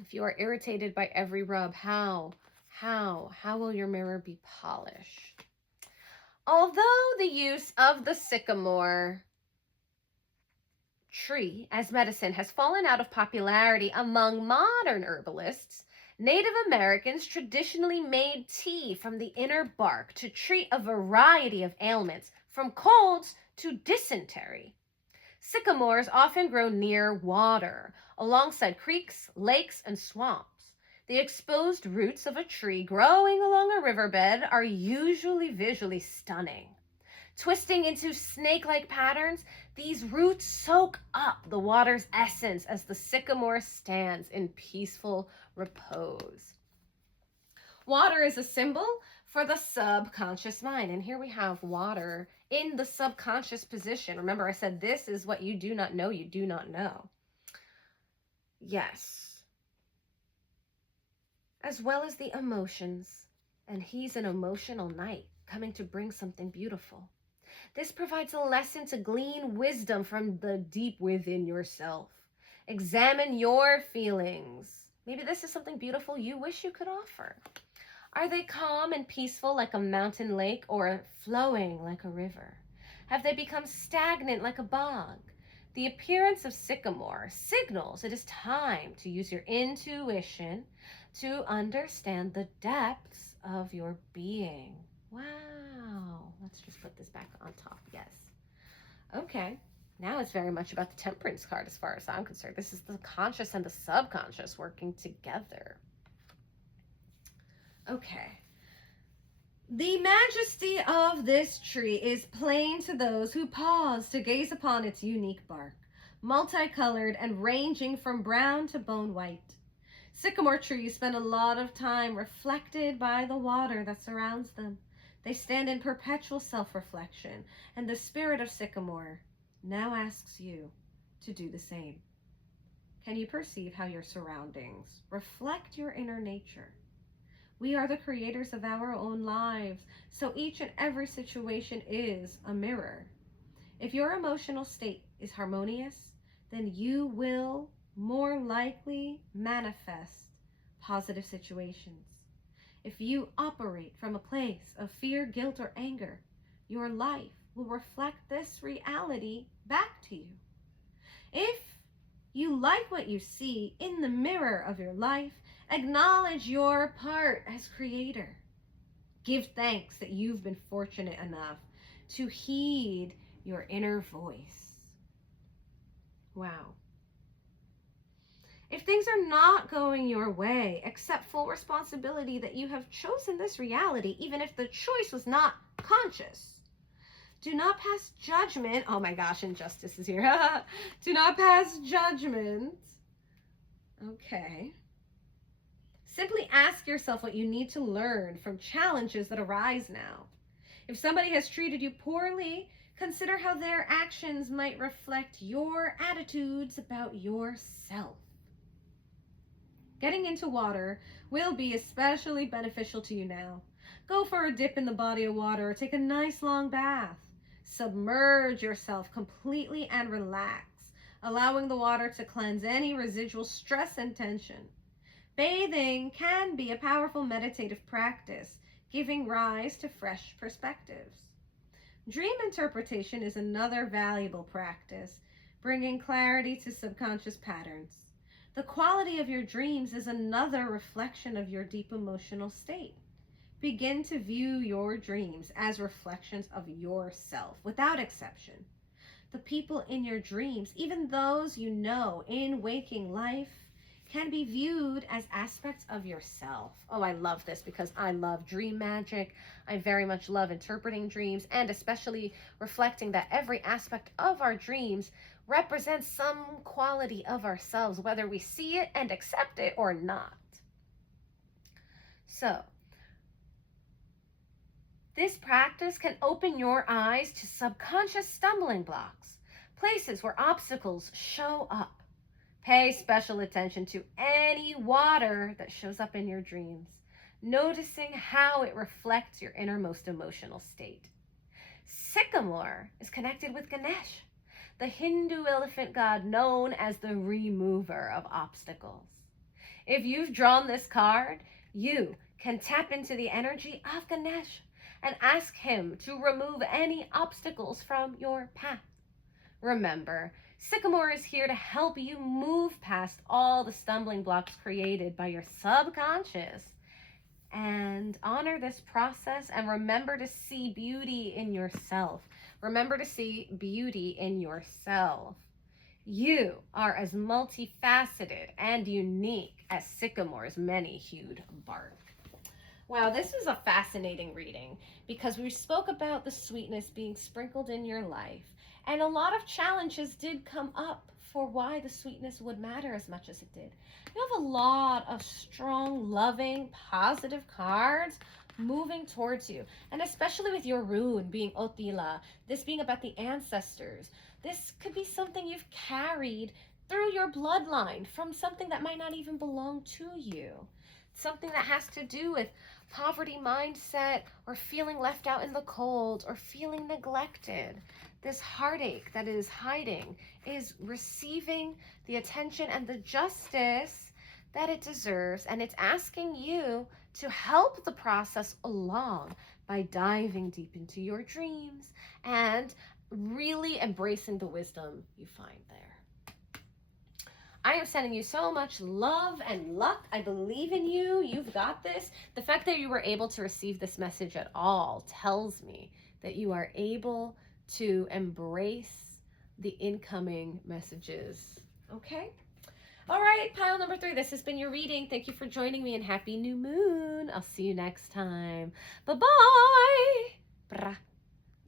If you are irritated by every rub, how will your mirror be polished? Although the use of the sycamore tree as medicine has fallen out of popularity among modern herbalists, Native Americans traditionally made tea from the inner bark to treat a variety of ailments, from colds to dysentery. Sycamores often grow near water, alongside creeks, lakes, and swamps. The exposed roots of a tree growing along a riverbed are usually visually stunning. Twisting into snake-like patterns, these roots soak up the water's essence as the sycamore stands in peaceful repose. Water is a symbol for the subconscious mind. And here we have water in the subconscious position. Remember, I said this is what you do not know, you do not know. Yes. As well as the emotions. And he's an emotional knight coming to bring something beautiful. This provides a lesson to glean wisdom from the deep within yourself. Examine your feelings. Maybe this is something beautiful you wish you could offer. Are they calm and peaceful like a mountain lake or flowing like a river? Have they become stagnant like a bog? The appearance of sycamore signals it is time to use your intuition to understand the depths of your being. Wow. Let's just put this back on top. Yes. Okay. Now it's very much about the Temperance card as far as I'm concerned. This is the conscious and the subconscious working together. Okay. The majesty of this tree is plain to those who pause to gaze upon its unique bark, multicolored and ranging from brown to bone white. Sycamore trees spend a lot of time reflected by the water that surrounds them. They stand in perpetual self-reflection, and the spirit of sycamore now asks you to do the same. Can you perceive how your surroundings reflect your inner nature? We are the creators of our own lives, so each and every situation is a mirror. If your emotional state is harmonious, then you will more likely manifest positive situations. If you operate from a place of fear, guilt, or anger, your life will reflect this reality back to you. If you like what you see in the mirror of your life, acknowledge your part as creator. Give thanks that you've been fortunate enough to heed your inner voice. Wow. If things are not going your way, accept full responsibility that you have chosen this reality, even if the choice was not conscious. Do not pass judgment. Oh my gosh, injustice is here. Do not pass judgment. Okay. Simply ask yourself what you need to learn from challenges that arise now. If somebody has treated you poorly, consider how their actions might reflect your attitudes about yourself. Getting into water will be especially beneficial to you now. Go for a dip in the body of water or take a nice long bath. Submerge yourself completely and relax, allowing the water to cleanse any residual stress and tension. Bathing can be a powerful meditative practice, giving rise to fresh perspectives. Dream interpretation is another valuable practice, bringing clarity to subconscious patterns. The quality of your dreams is another reflection of your deep emotional state. Begin to view your dreams as reflections of yourself, without exception. The people in your dreams, even those you know in waking life, can be viewed as aspects of yourself. Oh, I love this because I love dream magic. I very much love interpreting dreams and especially reflecting that every aspect of our dreams represents some quality of ourselves, whether we see it and accept it or not. So, this practice can open your eyes to subconscious stumbling blocks, places where obstacles show up. Pay special attention to any water that shows up in your dreams, noticing how it reflects your innermost emotional state. Sycamore is connected with Ganesh, the Hindu elephant god known as the remover of obstacles. If you've drawn this card, you can tap into the energy of Ganesh and ask him to remove any obstacles from your path. Remember, Sycamore is here to help you move past all the stumbling blocks created by your subconscious and honor this process and remember to see beauty in yourself. Remember to see beauty in yourself. You are as multifaceted and unique as sycamore's many-hued bark. Wow, this is a fascinating reading because we spoke about the sweetness being sprinkled in your life, and a lot of challenges did come up for why the sweetness would matter as much as it did. You have a lot of strong, loving, positive cards moving towards you, and especially with your rune being Otila, this being about the ancestors. This could be something you've carried through your bloodline from something that might not even belong to you. Something that has to do with poverty mindset or feeling left out in the cold or feeling neglected. This heartache that is hiding is receiving the attention and the justice that it deserves, and it's asking you to help the process along by diving deep into your dreams and really embracing the wisdom you find there. I am sending you so much love and luck. I believe in you. You've got this. The fact that you were able to receive this message at all tells me that you are able to embrace the incoming messages. Okay? All right, pile number 3. This has been your reading. Thank you for joining me, and happy new moon. I'll see you next time. Bye-bye.